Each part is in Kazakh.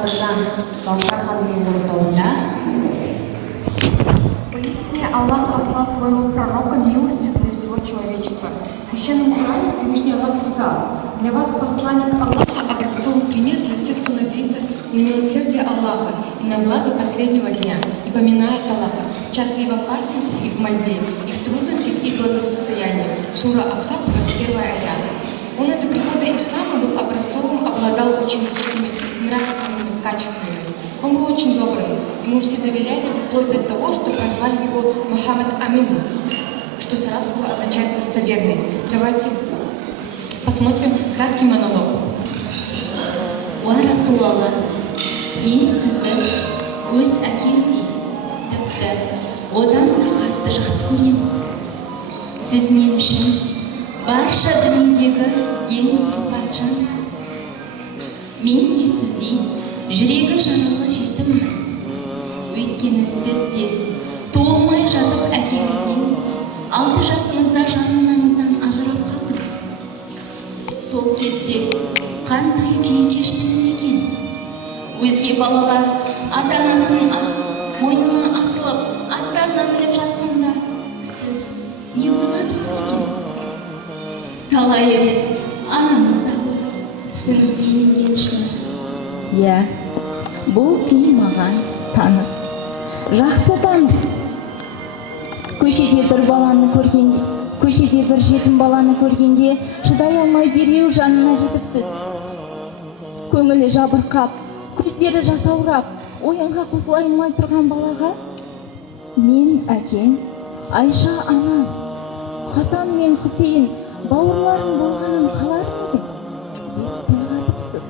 Сабыржан Баушархан деген городовында. Поистине Аллах послал своего пророка милостью для всего человечества. В Священном Коране Всевышний Аллах сказал: для вас посланник Аллаха образцовый пример для тех, кто надеется на милосердие Аллаха и на благо последнего дня и поминает Аллаха, часто и в опасности, и в мольбе, и в трудностях, и в благосостоянии. Сура Аксаб, 21 аят. Он до прихода ислама был образцовым, обладал очень высокими нравственными качествами. Он был очень добрым, ему все доверяли, вплоть до того, что прозвали его Мухаммад Амин, что с арабского означает достоверный. Давайте посмотрим краткий монолог. Уа Расулалла, мен сізді өз әкемдей, тіпті одан да қатты жақсы көремін. Сіз мен үшін барша дүниедегі ең қымбат жансыз. Мен де сіздей жүрегі жаралы жетіммін. Өйткені сіз де туылмай жатып әкеңізден 6 жасыңызда жаныңыздан ажырап қалдыңыз. Сол кезде қандай күй кештіңіз екен? Өзге балалар ата-анасының мойнына асылып, аттарына мініп жатқанда, сіз не ойладыңыз екен? Талай рет анаңыз да өз түсіңізге енген шығар. Иә, бұл күй маған таныс, жақсы таныс. Көшеде бір жетім баланы көргенде шыдай алмай дереу жанына жетіпсіз. Көңілі жабырқап, көздері жасаурап, ойынға қосыла алмай тұрған балаға мен әкем, Айша анам, Хасан мен Хусейн бауырларым болғанын қалар едім деп тіл қатыпсыз.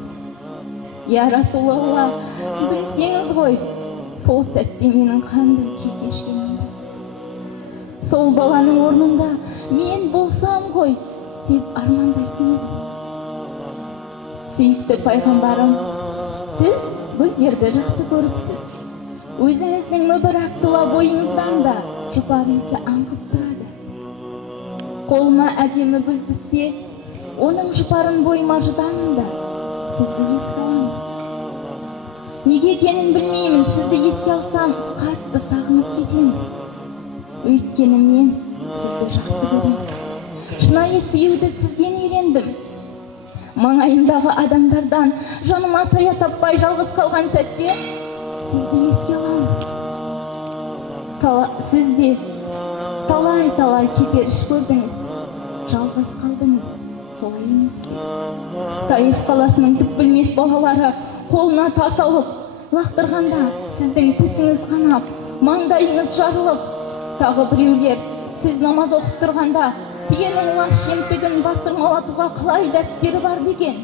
Я Расулалла, білсеңіз ғой, сол сәтте менің қандай күй кешкенімді. Сол баланың орнында мен болсам ғой деп армандайтын едім. Сүйікті пайғамбарым, сіз гүлдерді жақсы көріпсіз. Өзіңіздің мүбәрак тұла бойыңыздан да жұпар иісі аңқып тұрады. Қолыма әдемі гүл түссе, оның жұпарын бойыма жұтамын да сізді еске аламын. Неге екенін білмеймін, сізді еске алсам қатты сағынып кетемін. Өйткені мен сізді жақсы көремін. Шынайы сүюді сізден үйрендім. Маңайымдағы адамдардан жаныма сая таппай жалғыз қалған сәтте сізді еске аламын. Сізде талай теперіш көрдіңіз, жалғыз қалдыңыз, солай емес пе? Таиф қаласының түк білмес балалары қолына тас алып, лақтырғанда сіздің тісіңіз қанап, маңдайыңыз жарылып, тағы біреулер сіз намаз оқып тұрғанда түйенің лас жемтігін бастырмалатуға қалай дәттері бар деген.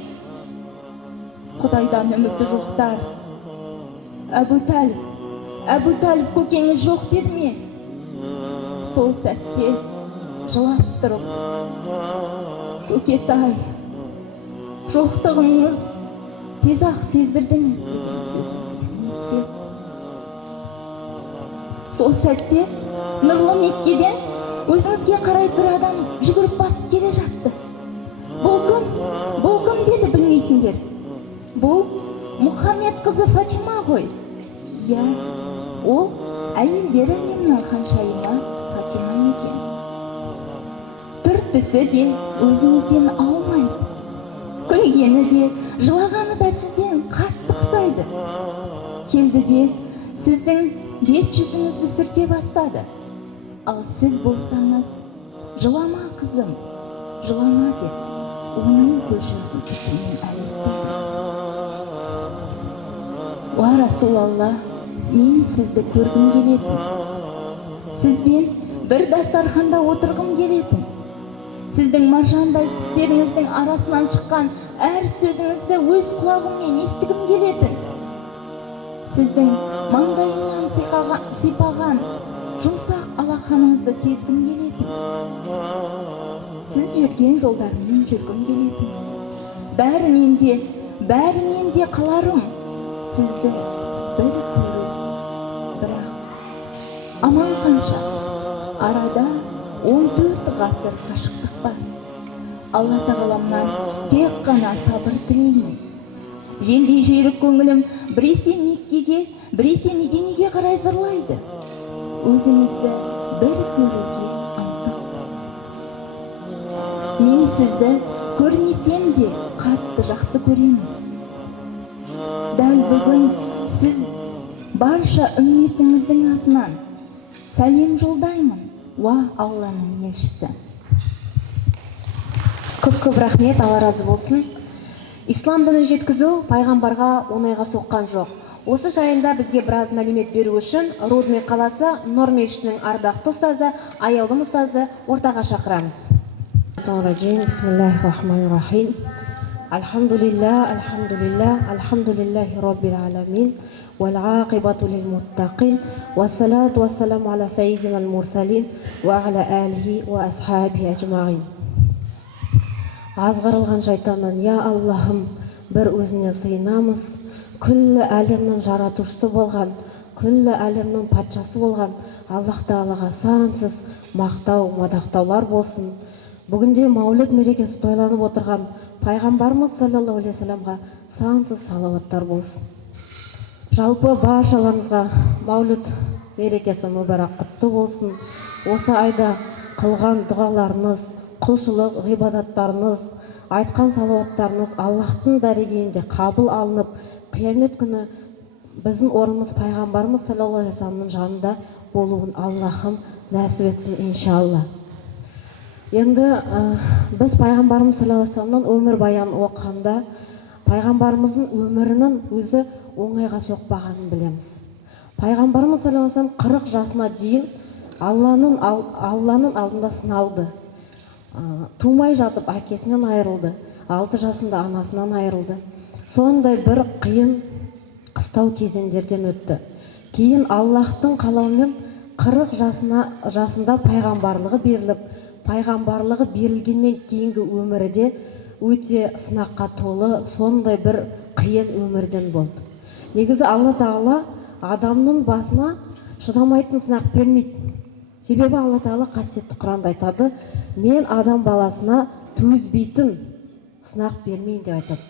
Құдайдан үміті жоқтар. Әбу Талиб көкеңіз жоқ деді ме? Сол сәтте жылап тұрып, көкетай, жоқтығыңыз тез-ақ сездірдіңіз деген сөзіңіз есіме түседі. Сол сәтте нұрлы Меккеден өзіңізге қарай бір адам жүгіріп басып келе жатты. Бұл кім деді білмейтіндер. Бұл Мұхаммед қызы Фатима ғой. Я, ол әйелдер әлемінің ханшайымы Фатима екен. Түр-түсі де өзіңізден аумайды. Күлгені де, жылағаны да сізден қатты ұқсайды. Келді де сіздің бет жүзіңізді сүрте бастады. Ал сіз болсаңыз, жылама қызым, жылама деп, оның көз жасын сүртумен әлбетте. Уа Расулалла, мен сізді көргім келетін. Сізбен бір дастарханда отырғым келетін. Сіздің маржандай тістеріңіздің арасынан шыққан әр сөзіңізді өз құлағыммен естігім келетін. Сіздің маңдайыңнан сипаған жұмсақ алақаныңызды сезгім келетін. Сіз жүрген жолдармен жүргім келетін. Бәрінен де қаларым сізді бір көру. Бірақ аман қанша, арада 14 ғасыр қашықтық бар. Алла тағаламнан тек қана сабыр тілеймін. Желдей жүйрік көңілім біресе Меккеге, біресе Мединеге қарай зырлайды. Өзіңізді бір көруге ынтықтымын. Мен сізді көрмесем де қатты жақсы көремін. Дәл бүгін сіз барша үмметіңіздің атынан сәлем жолдаймын, уа Алланың елшісі. Көп рахмет, Алла разы болсын. Ислам дінін жеткізу пайғамбарға оңайға соққан жоқ. Осы жайында бізге біраз мәлімет беру үшін Рудный қаласы Нұр мешітінің ардақты ұстазы, аяулым ұстазы ортаға шақырамыз. Бисмиллахир-рахманир-рахим. Алхамдулиллахи роббил аламин. والعاقبة للمتقين والصلاة والسلام على سيدنا المرسلين وعلى آله وأصحابه أجمعين. Азғарылған шайтаннан, я Аллахым, бір өзіне сыйынамыз. Күллі әлемнің жаратушысы болған, күллі әлемнің патшасы болған Аллах Тағалаға сансыз мақтау, мадақтаулар болсын. Бүгінде Маулид мерекесі тойланып отырған пайғамбарымыз саллаллаху алейхи вассаламға сансыз салауаттар болсын. Жалпы баршаларыңызға Маулид мерекесі мүбәрәк құтты болсын. Осы айда қылған дұғаларыңыз, құлшылық ғибадаттарыңыз, айтқан салауаттарыңыз Аллахтың дәрегейінде қабыл алынып, қиямет күні біздің орнымыз пайғамбарымыз саллаллаху алейхи вассаламның жанында болуын Аллахым нәсіп етсін, иншалла. Енді біз пайғамбарымыз саллаллаху алейхи вассаламның өмір баянын оқығанда пайғамбарымыздың өмірінің өзі оңайға соқпағанын білеміз. Пайғамбарымыз саллаллаху алейхи вассалам 40 жасына дейін Алланың алдында сыналды. Тумай жатып әкесінен айырылды, 6 жасында анасынан айырылды. Сондай бір қиын қыстау кезеңдерден өтті. Кейін Аллахтың қалауымен 40 жасында пайғамбарлығы беріліп, пайғамбарлығы берілгеннен кейінгі өмірі де өте сынаққа толы, сондай бір қиын өмірден болды. Негізі Алла Тағала адамның басына шыдамайтын сынақ бермейді. Себебі Алла Тағала қасиетті Құранда айтады, мен адам баласына төзбейтін сынақ бермейін деп айтады.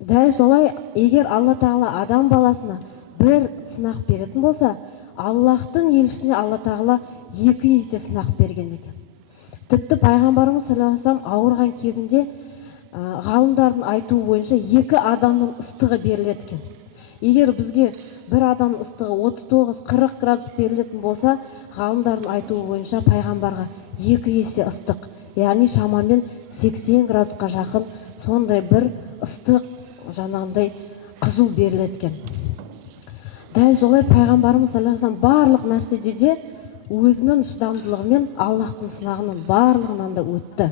Дәл солай, егер Алла Тағала адам баласына бір сынақ беретін болса, Аллахтың елшісіне Алла Тағала 2 есе сынақ берген екен. Тіпті пайғамбарымыз саллаллаху алейхи вассалам ауырған кезінде ғалымдардың айтуы бойынша 2 адамның ыстығы беріледі екен. Егер бізге бір адамның ыстығы 39-40 градус берілетін болса, ғалымдардың айтуы бойынша пайғамбарға 2 есе ыстық, яғни шамамен 80 градусқа жақын сондай бір ыстық, жаңағындай қызу беріледі екен. Дәл солай пайғамбарымыз саллаллаху алейхи вассалам барлық нәрседе де өзінің шыдамдылығымен Аллахтың сынағының барлығынан да өтті.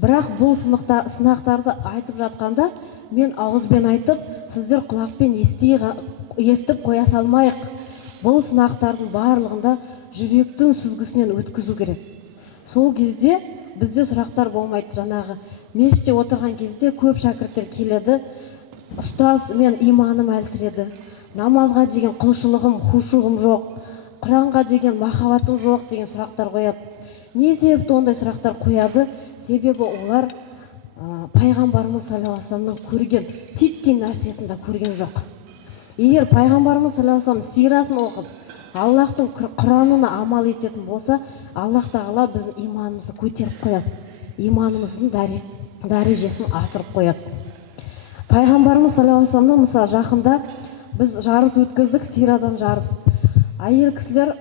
Бірақ бұл сынақтарды айтып жатқанда мен ауызбен айтып, сіздер құлақпен естіп қоя салмайық. Бұл сынақтардың барлығында жүректің сүзгісінен өткізу керек. Сол кезде бізде сұрақтар болмайды. Жаңағы мешітте отырған кезде көп шәкірттер келеді, ұстаз, мен иманым әлсіреді, намазға деген құлшылығым, хушуғым жоқ, Құранға деген махаббатым жоқ деген сұрақтар қояды. Не себепті ондай сұрақтар қояды? Себебі олар пайғамбарымыз саллаллаху алейхи вассаламның көрген титтей нәрсесін де көрген жоқ. Егер пайғамбарымыз саллаллаху алейхи вассаламның сирасын оқып, Аллахтың Құранына амал ететін болса, Аллах Тағала біздің иманымызды көтеріп қояды, иманымыздың дәрежесін асырып қояды. Пайғамбарымыз саллаллаху алейхи вассаламның мысалы жақында біз жарыс өткіздік, сирадан жарыс. Әйел кісілер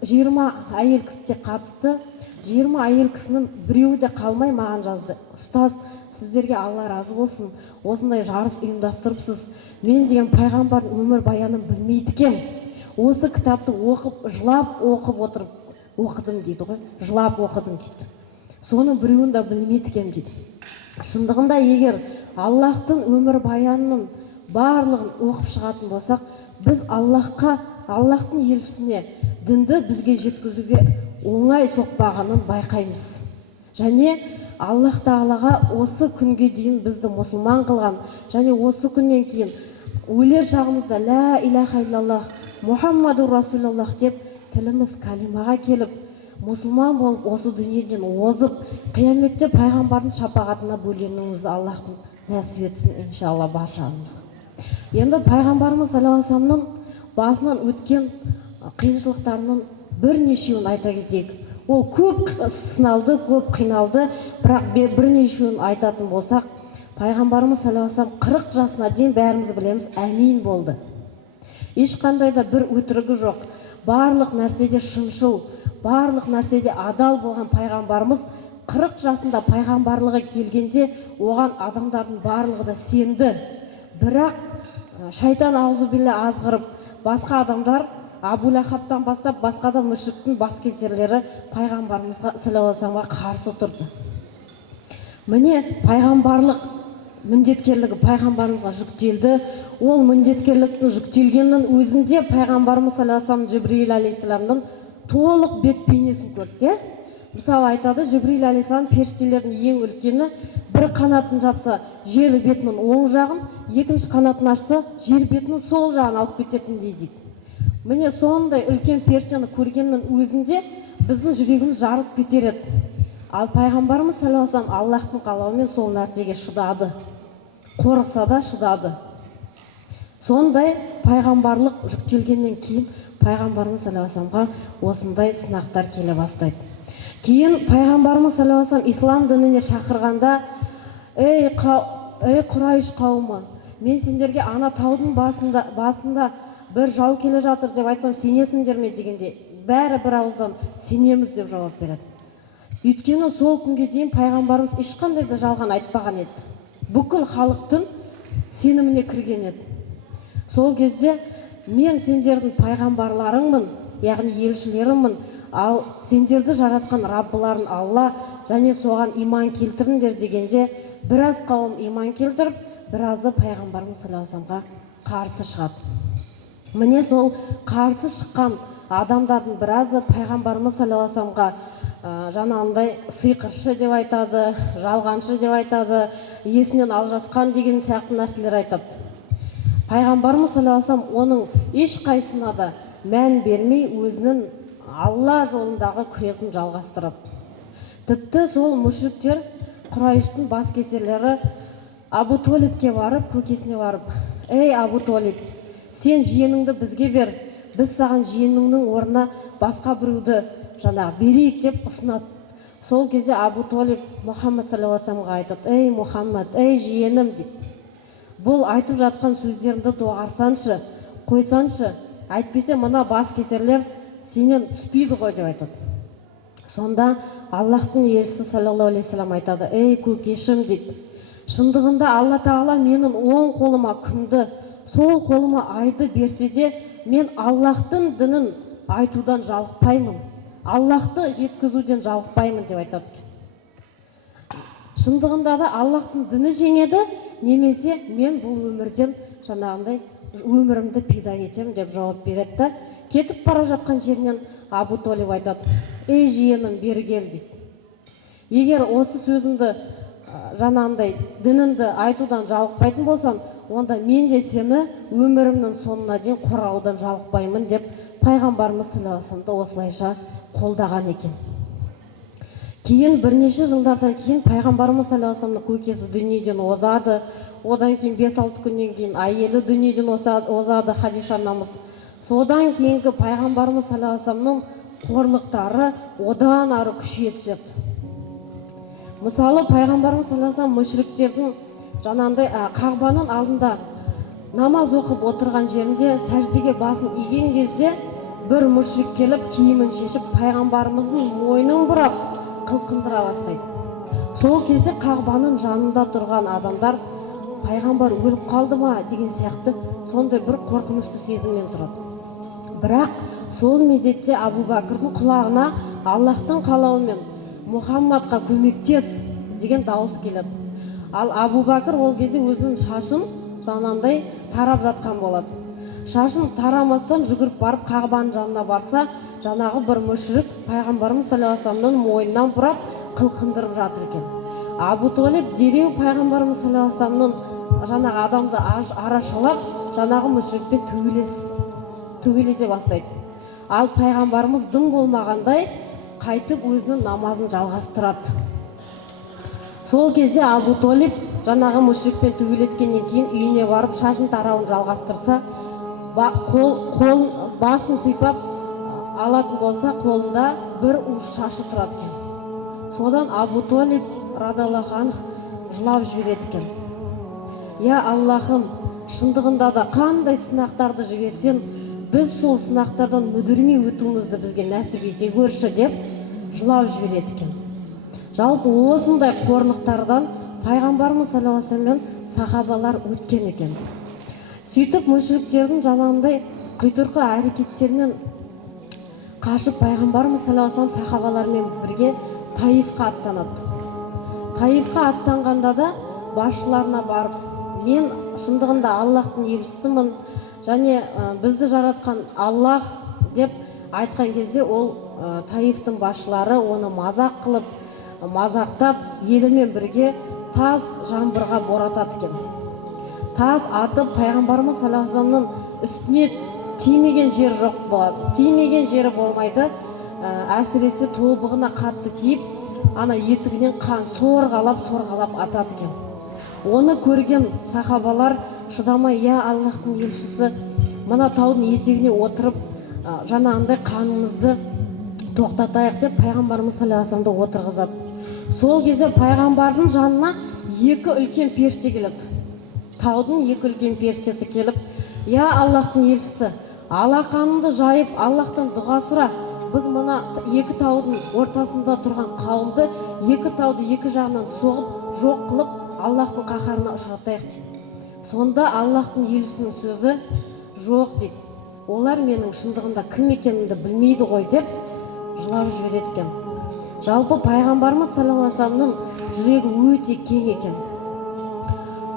20 әйел кісіге қатысты. 20 әйел кісінің біреуі де қалмай маған жазды. Ұстаз, сіздерге Алла разы болсын, осындай жарыс ұйымдастырыпсыз. Мен деген пайғамбардың өмір баянын білмейді екем. Осы кітапты оқып, жылап оқып отырып оқыдым дейді ғой. Жылап оқыдым дейді. Соның біреуін де білмейді екем дейді. Шындығында егер Аллахтың өмір баянының барлығын оқып шығатын болсақ, біз Аллахтың елшісіне дінді бізге жеткізуге оңай соқпағанын байқаймыз. Және Аллах Тағалаға осы күнге дейін бізді мұсылман қылған, және осы күннен кейін өлер шағымызда ла илаха иллаллах Мұхаммаду Расулаллах деп тіліміз калимаға келіп, мұсылман болып осы дүниеден озып, қияметте пайғамбардың шапағатына бөленуімізді Аллахтың нәсіп етсін иншалла баршамызға. Енді пайғамбарымыз саллаллаху алейхи вассаламның басынан өткен қиыншылықтарының бірнешеуін айта кетейік. Ол көп сыналды, көп қиналды, бірақ бірнешеуін айтатын болсақ, пайғамбарымыз саллаллаху алейхи вассалам 40 жасына дейін бәріміз білеміз әмин болды. Ешқандай да бір өтірігі жоқ. Барлық нәрседе шыншыл, барлық нәрседе адал болған пайғамбарымыз 40 жасында пайғамбарлығы келгенде оған адамдардың барлығы да сенді. Бірақ шайтан аузубилля азғырып, басқа адамдар Абу Лахабтан бастап басқа да мүшриктің баскесерлері пайғамбарымызға саллаллаху алейхи вассаламға қарсы тұрды. Міне пайғамбарлық міндеткерлігі пайғамбарымызға жүктелді. Ол міндеткерліктің жүктелгеннің өзінде пайғамбарымыз саллаллаху алейхи вассалам Жибрил алейхиссаламның толық бет бейнесін көрді. Мысалы айтады, Жибрил алейхиссалам періштелердің ең үлкені, бір қанатын жапса жер бетінің оң жағын, екінші қанатын ашса жер бетінің сол жағын алып кететіндей дейді. Міне сондай үлкен періштені көргеннің өзінде біздің жүрегіміз жарылып кетер еді. Ал пайғамбарымыз саллаллаху алейхи вассалам Аллахтың қалауымен сол нәрсеге шыдады. Қорықса да шыдады. Сондай пайғамбарлық жүктелгеннен кейін пайғамбарымыз саллаллаху алейхи вассаламға осындай сынақтар келе бастайды. Кейін пайғамбарымыз саллаллаху алейхи вассалам ислам дініне шақырғанда, ей Құрайш қауымы, мен сендерге ана таудың басында бір жау келе жатыр деп айтсам сенесіңдер ме дегенде, бәрі бір ауыздан сенеміз деп жауап береді. Өйткені сол күнге дейін пайғамбарымыз ешқандай да жалған айтпаған еді. Бүкіл халықтың сеніміне кірген еді. Сол кезде мен сендердің пайғамбарларыңмын, яғни елшілеріммін, ал сендерді жаратқан Раббыларың Алла, және соған иман келтіріңдер дегенде, біраз қауым иман келтіріп, біразы пайғамбарымыз саллаллаху алейхи вассаламға қарсы шығады. Міне сол қарсы шыққан адамдардың біразы пайғамбарымыз саллаллаху алейхи вассаламға жаңағындай сиқыршы деп айтады, жалғаншы деп айтады, есінен алжасқан деген сияқты нәрселер айтады. Пайғамбарымыз саллаллаху алейхи вассалам оның ешқайсына да мән бермей өзінің Алла жолындағы күресін жалғастырады. Тіпті сол мүшриктер Құрайыштың баскесерлері Абу Толибке барып, көкесіне барып, ей Абу Толиб, сен жиеніңді бізге бер, біз саған жиеніңнің орнына басқа біреуді берейік деп ұсынады. Сол кезде Абу Толиб Мұхаммад саллаллаху алейхи вассаламға айтады, ей Мұхаммад, ей жиенім дейді. Бұл айтып жатқан сөздеріңді доғарсаншы, қойсаншы, әйтпесе мына баскесерлер сенен түспейді ғой деп айтады. Сонда Аллахтың елшісі саллаллаху алейхи вассалам айтады, ей көкешім дейді. Шындығында Алла Тағала менің оң қолыма күнді, сол қолыма айды берсе де, мен Аллахтың дінін айтудан жалықпаймын, Аллахты жеткізуден жалықпаймын деп айтады. Шындығында да Аллахтың діні жеңеді, немесе мен бұл өмірден жаңағындай өмірімді пида етем деп жауап береді. Кетіп бара жатқан жерінен Абу Толиб айтады, ей жиенім, бері кел дейді. Егер осы сөзіңді жаңағындай дініңді айтудан жалықпайтын болсам, онда мен де сені өмірімнің соңына дейін қорғаудан жалықпаймын деп пайғамбарымыз саллаллаху алейхи вассаламды осылайша қолдаған екен. Кейін бірнеше жылдардан кейін пайғамбарымыз саллаллаху алейхи вассаламның көкесі дүниеден озады. Одан кейін 5-6 күннен кейін әйелі дүниеден озады, Хадиша анамыз. Содан кейінгі пайғамбарымыз саллаллаху алейхи вассаламның қорлықтары одан ары күшейе түседі. Мысалы пайғамбарымыз саллаллаху алейхи вассалам мүшриктердің жаңағындай Қағбаның алдында намаз оқып отырған жерінде сәждеге басын иген кезде бір мүшрик келіп киімін шешіп пайғамбарымыздың мойнын бұрап қылқындыра бастайды. Сол кезде Қағбаның жанында тұрған адамдар пайғамбар өліп қалды ма деген сияқты сондай бір қорқынышты сезіммен тұрады. Бірақ сол мезетте Абу Бәкірдің құлағына Аллахтың қалауымен Мұхаммадқа көмектес деген дауыс келеді. Ал Абу Бәкір ол кезде өзінің шашын жаңағындай тарап жатқан болады. Шашын тарамастан жүгіріп барып Қағбаның жанына барса, жаңағы бір мүшрик пайғамбарымыз саллаллаху алейхи вассаламның мойнынан бұрап қылқындырып жатыр екен. Абу Толиб дереу пайғамбарымыз саллаллаху алейхи вассаламның жаңағы адамды арашалап, жаңағы мүшрикпен төбелесе бастайды. Ал пайғамбарымыз дым болмағандай қайтып өзінің намазын жалғастырады. Сол кезде Абу Толиб жаңағы мүшрикпен төбелескеннен кейін үйіне барып шашын тарауын жалғастырса, басын сыйпап алатын болса, қолында бір уыс шашы тұрады екен. Содан Абу Талиб радиаллаху анх жылап жібереді екен. Я Аллахым, шындығында да қандай сынақтарды жіберсең, біз сол сынақтардан мүдірмей өтуімізді бізге нәсіп ете көрші деп жылап жібереді екен. Жалпы осындай қорлықтардан пайғамбарымыз саллаллаху алейхи вассалам сахабалар өткен екен. Сөйтіп мүшриктердің жаңағындай құйтырқы әрекеттерінен қашып пайғамбарымыз саллаллаху алейхи вассалам сахабалармен бірге Таифқа аттанады. Таифқа аттанғанда да басшыларына барып, мен шындығында Аллахтың елшісімін және бізді жаратқан Аллах деп айтқан кезде ол Таифтың басшылары оны мазақ қылып, мазақтап елімен бірге тас жаңбырға боратады екен. Тас атып пайғамбарымыз саллаллаху алейхи вассаламның үстіне тимеген жер жоқ болады. Тимеген жері болмайды. Әсіресе тобығына қатты тиіп, ана етігінен қан сорғалап атады екен. Оны көрген сахабалар шыдамай, я Аллахтың елшісі, мына таудың етегіне отырып, жаңағындай қанымызды тоқтатайық деп пайғамбарымыз саллаллаху алейхи вассаламды отырғызады. Сол кезде пайғамбардың жанына екі үлкен періште келеді. Таудың екі үлкен періштесі келіп, я Аллахтың елшісі, алақаныңды жайып Аллахтан дұға сұра. Біз мына екі таудың ортасында тұрған қауымды екі тауды екі жағынан соғып, жоқ қылып, Аллахтың қаһарына ұшыратайық дейді. Сонда Аллахтың елшісінің сөзі, жоқ дейді. Олар менің шындығында кім екенімді білмейді ғой деп жылап жібереді екен. Жалпы пайғамбарымыз саллаллаху алейхи вассаламның жүрегі өте кең екен.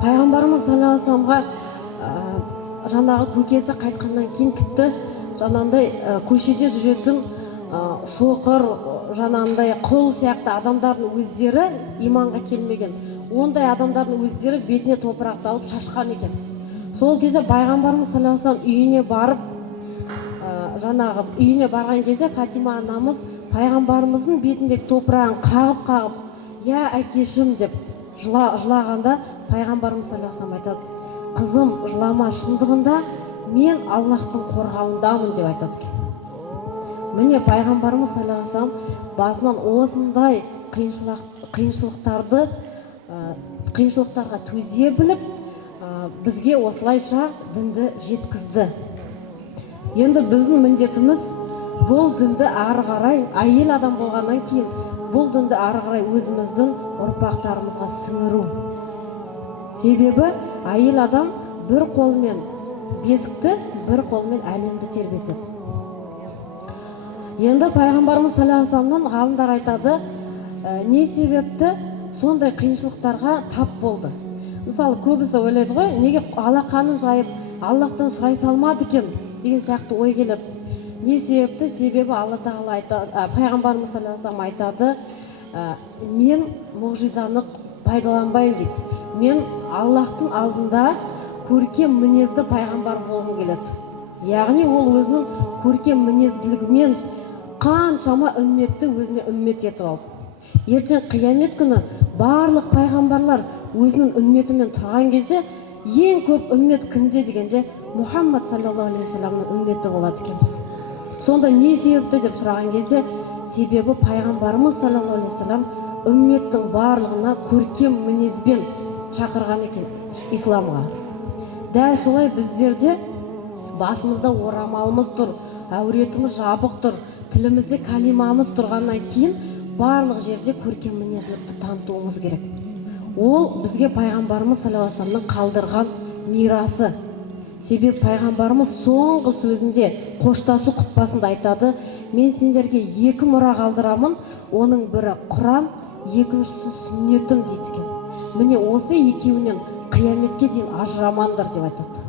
Пайғамбарымыз саллаллаху алейхи вассаламға жаңағы көкесі қайтқаннан кейін тіпті жаңағындай көшеде жүретін соқыр, жаңағындай құл сияқты адамдардың өздері иманға келмеген. Ондай адамдардың өздері бетіне топырақты алып шашқан екен. Сол кезде пайғамбарымыз саллаллаху алейхи вассалам үйіне барып, жаңағы үйіне барған кезде Фатима анамыз пайғамбарымыздың бетіндегі топырағын қағып, я әкешім деп жылағанда пайғамбарымыз саллаллаху алейхи вассалам айтады, қызым жылама, шындығында мен Аллахтың қорғауындамын деп айтады екен. Міне пайғамбарымыз саллаллаху алейхи вассалам басынан осындай қиыншылықтарға төзе біліп, бізге осылайша дінді жеткізді. Енді біздің міндетіміз бұл дінді ары қарай, әйел адам болғаннан кейін, бұл дінді ары қарай өзіміздің ұрпақтарымызға сіңіру. Себебі әйел адам бір қолмен бесікті, бір қолмен әлемді тербетеді. Енді пайғамбарымыз саллаллаху алейхи вассаламнан ғалымдар айтады, не себепті сондай қиыншылықтарға тап болды. Мысалы, көбісі ойлайды ғой, неге алақанын жайып Аллахтан сұрай салмады екен деген сияқты ой келеді. Не себепті? Себебі Алла тағала айтады, пайғамбарымыз саллаллаху алейхи вассалам айтады, мен мұғжизаны пайдаланбаймын дейді. Мен Аллахтың алдында көркем мінезді пайғамбар болғым келеді. Яғни ол өзінің көркем мінезділігімен қаншама үмметті өзіне үммет етіп алды. Ертең қиямет күні барлық пайғамбарлар өзінің үмметімен тұрған кезде ең көп үммет кімде дегенде Мұхаммад саллаллаху алейхи вассаламның үмметі болады екенбіз. Сонда не себепті деп сұраған кезде, себебі пайғамбарымыз саллаллаху алейхи вассалам үмметтің барлығына көркем мінезбен шақырған екен исламға. Дәл солай біздерде басымызда орамалымыз тұр, әуретіміз жабық тұр, тілімізде калимамыз тұрғаннан кейін барлық жерде көркем мінезділікті танытуымыз керек. Ол бізге пайғамбарымыз саллаллаху алейхи вассаламның қалдырған мирасы. Себебі пайғамбарымыз соңғы сөзінде қоштасу құтпасында айтады, мен сендерге екі мұра қалдырамын, оның бірі Құран, екіншісі сүннетім дейді екен. Міне осы екеуінен қияметке дейін ажырамаңдар деп айтады.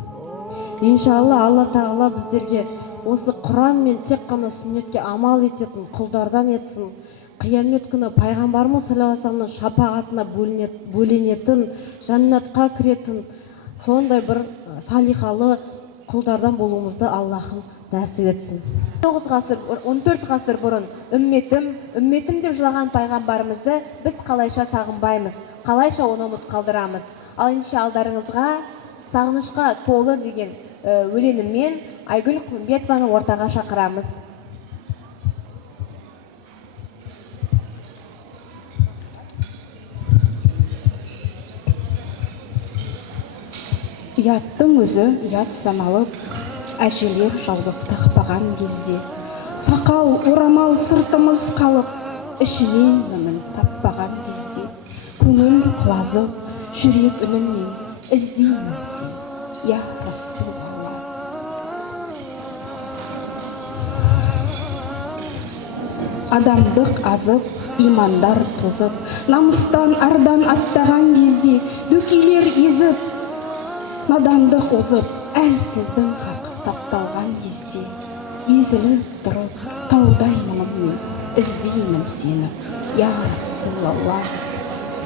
Иншалла Алла тағала біздерге осы Құран мен тек қана сүннетке амал ететін құлдардан етсін. Қиямет күні пайғамбарымыз саллаллаху алейхи вассаламның шапағатына бөленетін, жәннатқа кіретін сондай бір салихалы құлдардан болуымызды Аллахым нәсіп етсін. 14 ғасыр бұрын үмметім деп жылаған пайғамбарымызды біз қалайша сағынбаймыз, қалайша оны ұмыт қалдырамыз. Ал ендеше алдарыңызға сағынышқа толы деген өлеңіммен Айгүл Құлымбетованы ортаға шақырамыз. Ұяттың өзі ұят саналып, әжелер жаулық тақпаған кезде, сақал орамал сыртымыз қалып, ішінен үнін таппаған кезде, көңіл құлазып, жүрек үнінен іздеймін сен, я Расулалла. Адамдық азып, имандар тозып, намыстан ардан аттаған кезде, дөкейлер езіп, надандық озып, әлсіздің хақ тапталған кезде, езіліп тұрып, таудай мұңыммен іздеймін сені, я Расулалла.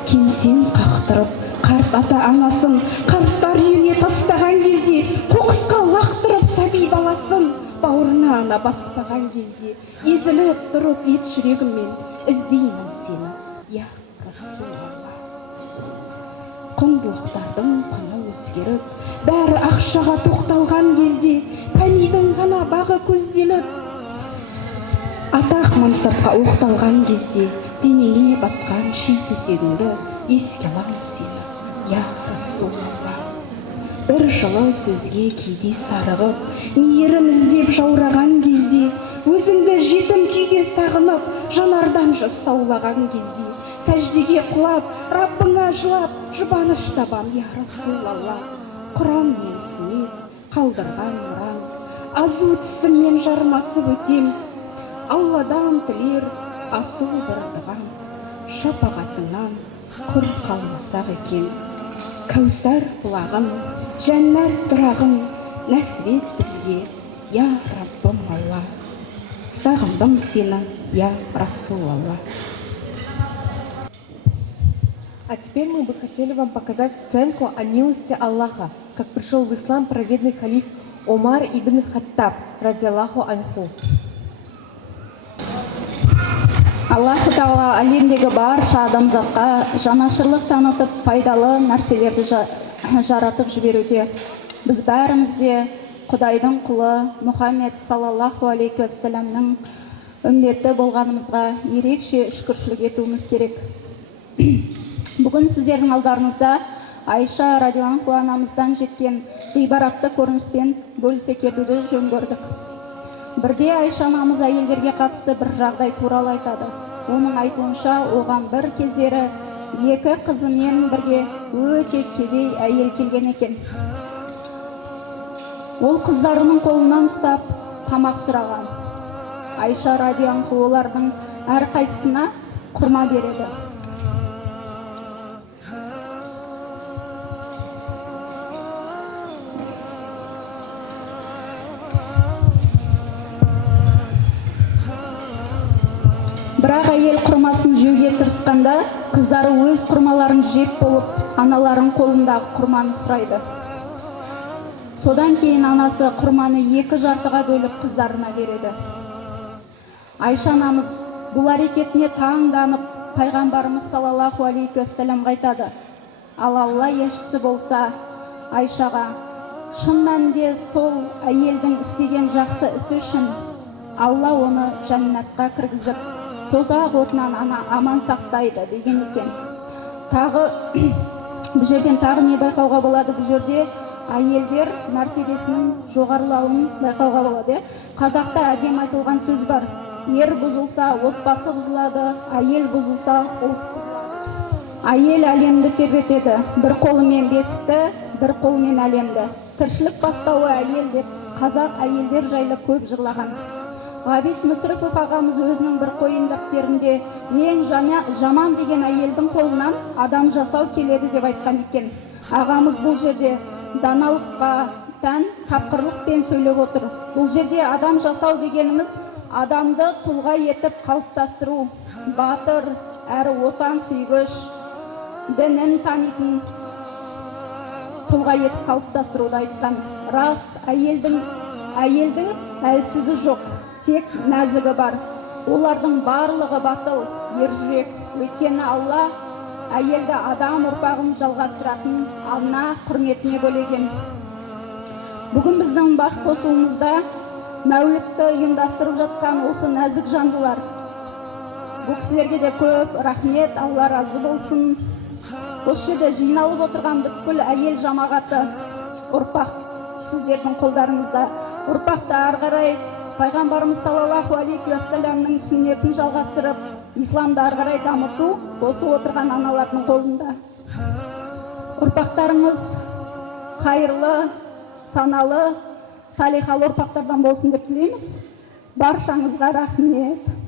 Кемсен қақтырып, қарт ата анасын қарттар үйіне тастаған кезде, қоқысқа лақтырып сәби баласын бауырына ана бастаған кезде, езіліп тұрып ет жүрегіммен іздеймін сені, я Расулалла. Құндылықтардың құны өзгеріп, бәрі ақшаға тоқталған кезде, пәнидің ғана бағы көзделіп, атақ мансапқа оқталған кезде, денеңе батқан ши төсегіңді еске аламын сені, я Расулалла. Бір жылы сөзге кейде сарығып, мейірім іздеп жаураған кезде, өзіңді жетім күйде сағынып, жанардан жас саулаған кезде, сәждеге құлап, Раббыңа жылап, жұбаныш табам, я Расулалла. Құран мен сүннет қалдырған мұран, азу тісіммен жармасып өтем, Алладан тілер асыл бір дұғам, шапағатыңнан құр қалмасақ екен. Кәусар бұлағым, жәннат тұрағым, нәсіп ет бізге, я Раббым Алла. Сағындым сені, я Расулалла. А теперь мы бы хотели вам показать сценку о милости Аллаха, как пришел в ислам праведный халиф Омар ибн Хаттаб, радиаллаху анху. Аллах Тағала әлемдегі барша адамзатқа жанашырлық танытып, пайдалы нәрселерді жаратып жіберуде. Біз бәріміз де Құдайдың құлы Мұхаммед саллаллаху алейхи уассаламның үмбеті болғанымызға ерекше шүкіршілік етуіміз керек. Бүгін сіздердің алдарыңызда Айша радиаллаху анамыздан жеткен ғибаратты көрініспен бөлісе кетуді жөн көрдік. Бірде Айша анамыз әйелдерге қатысты бір жағдай туралы айтады. Оның айтуынша, оған бір кездері екі қызымен бірге өте кедей әйел келген екен. Ол қыздарының қолынан ұстап тамақ сұраған. Айша радиаллаху олардың әрқайсысына құрма береді. Бірақ әйел құрмасын жеуге тырысқанда, қыздары өз құрмаларын жеп болып, аналарын қолындағы құрманы сұрайды. Содан кейін анасы құрманы екі жартыға бөліп қыздарына береді. Айша анамыз бұл әрекетіне таңданып, пайғамбарымыз саллаллаху алейхи уассаламға айтады. Ал Алла елшісі болса Айшаға, шын мәнінде сол әйелдің істеген жақсы ісі үшін Алла оны жәннатқа кіргізіп, тозақ отынан аман сақтайды деген екен. Бұл жерден тағы не байқауға болады? Бұл жерде әйелдер мәртебесінің жоғарылауын байқауға болады. Қазақта әдем айтылған сөз бар. Ер бұзылса, отбасы бұзылады, әйел бұзылса, ұлт бұзылады. Әйел әлемді тербетеді. Бір қолымен бесікті, бір қолымен әлемді. Тіршілік бастауы әйел деп қазақ әйелдер жайлы көп жырлаған. Ғабит Мүсіріпов ағамыз өзінің бір қойындықтерінде ең жаман деген әйелдің қолынан адам жасау келеді деп айтқан екен. Ағамыз бұл жерде даналыққа тән тапқырлықпен сөйлеп отыр. Бұл жерде адам жасау дегеніміз адамды тұлға етіп қалыптастыру, батыр, әрі отан сүйгіш, дінін танитын тұлға етіп қалыптастыруды айтқан. Рас, әйелдің әлсізі жоқ, тек нәзігі бар. Олардың барлығы батыл, ержүрек. Өйткені Алла әйелді адам ұрпағын жалғастыратын ана құрметіне бөлеген. Бүгін біздің бас қосуымызда мәулітті ұйымдастырып жатқан осы нәзік жандылар. Бұл кісілерге де көп рахмет, Алла разы болсын. Осы жерде жиналып отырған бүткіл әйел жамағаты, ұрпақ сіздердің қолдарыңызда. Ұрпақты ары қарай пайғамбарымыз саллаллаху алейхи уассаламның сүннетін жалғастырып, исламды ары қарай дамыту осы отырған аналардың қолында. Ұрпақтарыңыз қайырлы, саналы, салихалы ұрпақтардан болсын деп тілейміз. Баршаңызға рахмет.